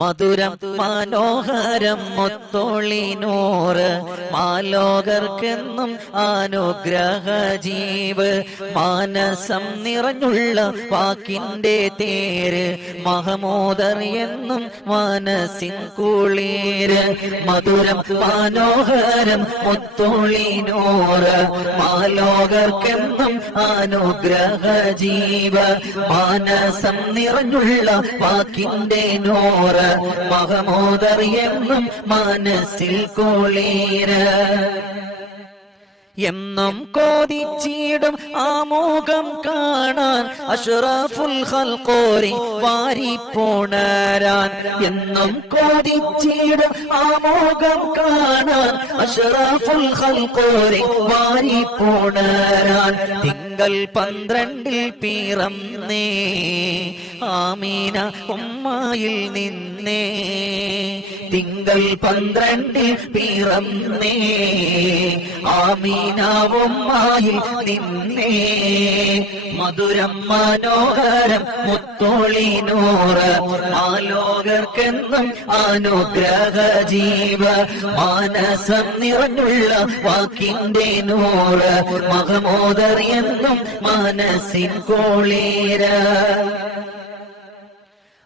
മധുരം മനോഹരം മുത്തൊളിനൂറ് മാലോകർക്കെന്നും അനുഗ്രഹ ജീവ് മാനസം നിറഞ്ഞുള്ള വാക്കിന്റെ തേര് മഹമൂദർ എന്നും മനസ്സിൻ കുളിര് മധുരം മനോഹരം മുത്തൊളിനൂറ് മാലോകർക്കെന്നും അനുഗ്രഹ ജീവ് മാനസം നിറഞ്ഞുള്ള വാക്കിന്റെ നൂറ് മഹമൂദർ എന്നും മനസ്സിൽ കുളിര് എന്നും കോതിച്ചിടും ആമുഖം കാണാൻ അഷ്റഫുൽ ഖൽഖോരി വാരിപ്പുണരാൻ എന്നും കോതിച്ചിടും ആമുഖം കാണാൻ അഷ്റഫുൽ ഖൽഖോരി വാരിപ്പുണരാൻ തിങ്കൾ 12 പിറന്നേ ആമീന ഉമ്മയിൽ നിന്നേ തിങ്കൾ 12 പിറന്നേ ആമീന ഉമ്മയിൽ നിന്നേ മധുരം മനോഹരം മുത്തൊളിനൂറ് ആലോകർക്കെന്നും അനുഗ്രഹ ജീവ മാനസം നിറഞ്ഞുള്ള വാക്കിന്റെ നൂറ് മഹമൂദർ എന്നും മനസ്സിൻ കുളിര്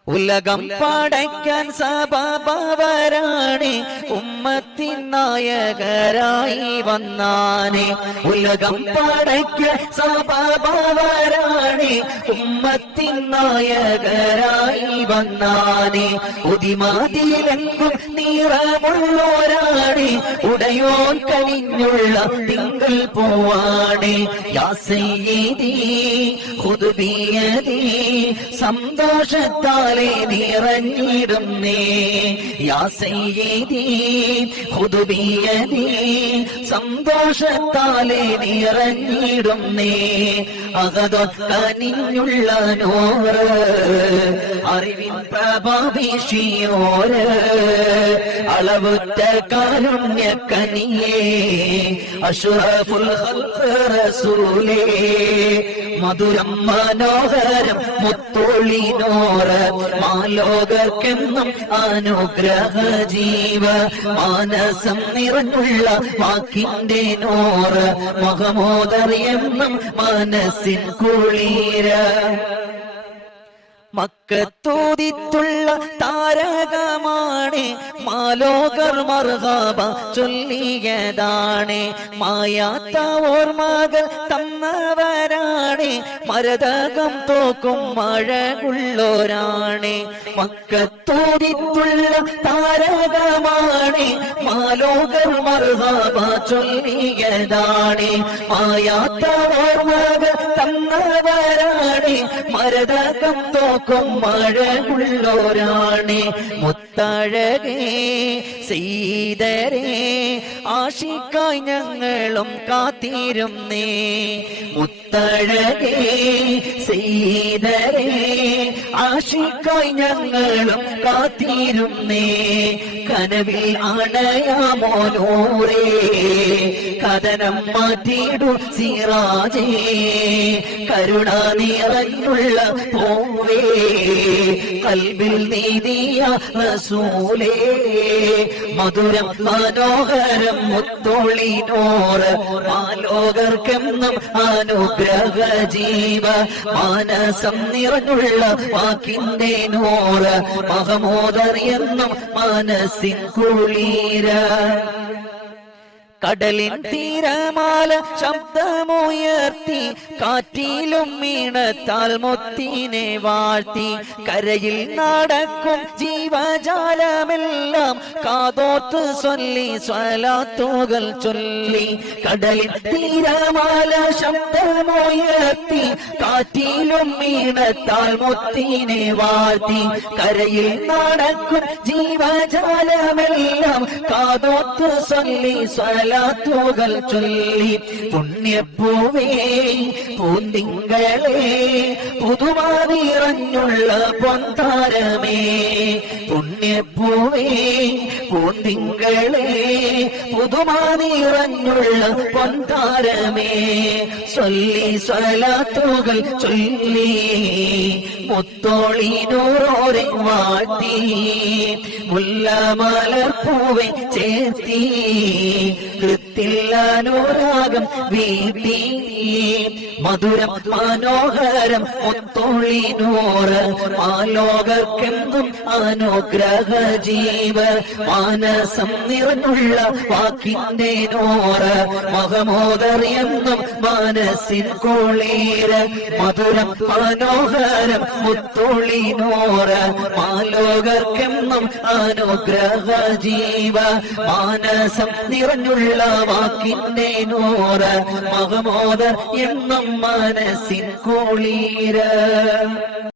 ഉലകം പടയ്ക്കാൻ സബബവരാണ് ഉമ്മത്തിൻ നായകരായി വന്നാനെ ഉലകം പടയ്ക്കാൻ സബബവരാണ് ഉമ്മത്തിൻ നായകരായി വന്നാനെ ഉദിമാതിലെങ്കും നിറമുള്ളോരാണ് ഉടയോൻ കഴിഞ്ഞുള്ള തിങ്കൾ പോവാണ് യാ സയ്യിദി ഖുദ് ബിയദി സന്തോഷത്താൽ നിറഞ്ഞിടുന്നേ യാ സയ്യിദി ഖുദ് ബിയദി സന്തോഷത്താലെ നിറഞ്ഞിടുന്നേ അകതോ കനിഞ്ഞുള്ള നൂറ് അറിവിൻ പ്രഭാവിഷിയോര് അളവുറ്റ കാരുണ്യ കനിയേ അഷ്റഫുൽ ഖൽഖ് റസൂലേ മധുരം മനോഹരം മുത്തൊളിനൂറ് മാലോകർക്കെന്നും അനുഗ്രഹ ജീവ മാനസം നിറഞ്ഞുള്ള വാക്കിന്റെ നൂറ് മഹമൂദർ എന്നും മനസ്സിൻ കുളിര് മക്കത്തോദിത്തുള്ള താരകമാണ് മാലോകർ മർഹബ ചൊല്ലിയതാണ് മായാത്ത ഓർമ്മകൾ തന്നവരാണ് മരതകം തോക്കും മഴകുള്ളോരാണ് മക്കത്തോദിത്തുള്ള താരകമാണ് മാലോകർ മർഹബ ചൊല്ലിയതാണ് മായാത്ത ഓർമ്മകൾ തന്നവരാണ് മരതകം തോക്കും മഴകുള്ളോരാണ് മുത്തഴകേ സീതരേ ആശിക്കായി ഞങ്ങളും കാത്തിരുന്നേ മുത്തഴകേ സീതരേ ആശിക്കായി ഞങ്ങളും കാത്തിരുന്നേ കനവിൽ അണയാമോ നൂറേ കഥനം മാറ്റിയിടു സിറാജേ കരുണ നിറഞ്ഞുള്ള പോവേ കൽബിൽ നീതിയ റസൂലേ മധുരം മനോഹരം മുത്തൊളിനൂറ് മാലോകർക്കെന്നും അനുഗ്രഹ ജീവ മാനസം നിറഞ്ഞുള്ള വാക്കിന്റെ നൂറ് മഹമൂദർ എന്നും മനസ്സിൻ കുളിര് കടലിൻ തീരമാല ശബ്ദമുയർത്തി കാറ്റിലും മീണത്താൽ മുത്തിനെ വാഴ്ത്തി കരയിൽ നടക്കും ജീവജാലമെല്ലാം കാതോത്ത് ചൊല്ലി സ്വലാത്തുകൾ ചൊല്ലി കടലിൻ തീരമാല ശബ്ദമുയർത്തി കാറ്റിലും മീണത്താൽ മുത്തിനെ വാഴ്ത്തി കരയിൽ നടക്കും ജീവജാലമെല്ലാം കാതോത്ത് ചൊല്ലി സ്വലാത്തുകൾ ചൊല്ലി പുണ്യപ്പൂവേ പൂന്തിങ്കളേ പുതുമാതിറഞ്ഞുള്ള പൊന്താരമേ പുണ്യപ്പൂവേ പൂന്തിങ്കളേ പുതുമാ നിറഞ്ഞുള്ള പൊൻതാരമേ സ്വല്ലി സ്വലാത്തുകൾ ചൊല്ലി മുത്തോളി നൂറോരെ വാഴ്ത്തി മുല്ലമലർപ്പൂവെ ചേർത്തി കൃത്തില്ലാനുരാഗം വീട്ടി മധുരം മനോഹരം മുത്തോളി നൂറ് ആലോകർക്കെന്നും അനുഗ്രഹ ജീവ മാനസം നിറഞ്ഞുള്ള വാക്കിന്റെ നൂറ് മഹമോദർ എന്നും മനസ്സിൻ കുളിര് മധുരം മനോഹരം മുത്തോളി നൂറ് ആലോകർക്കെന്നും അനുഗ്രഹ ജീവ മാനസം നിറഞ്ഞുള്ള വാക്കിന്റെ നൂറ് മഹമോദർ എന്നും മനസ്സിൻ കുളിര്.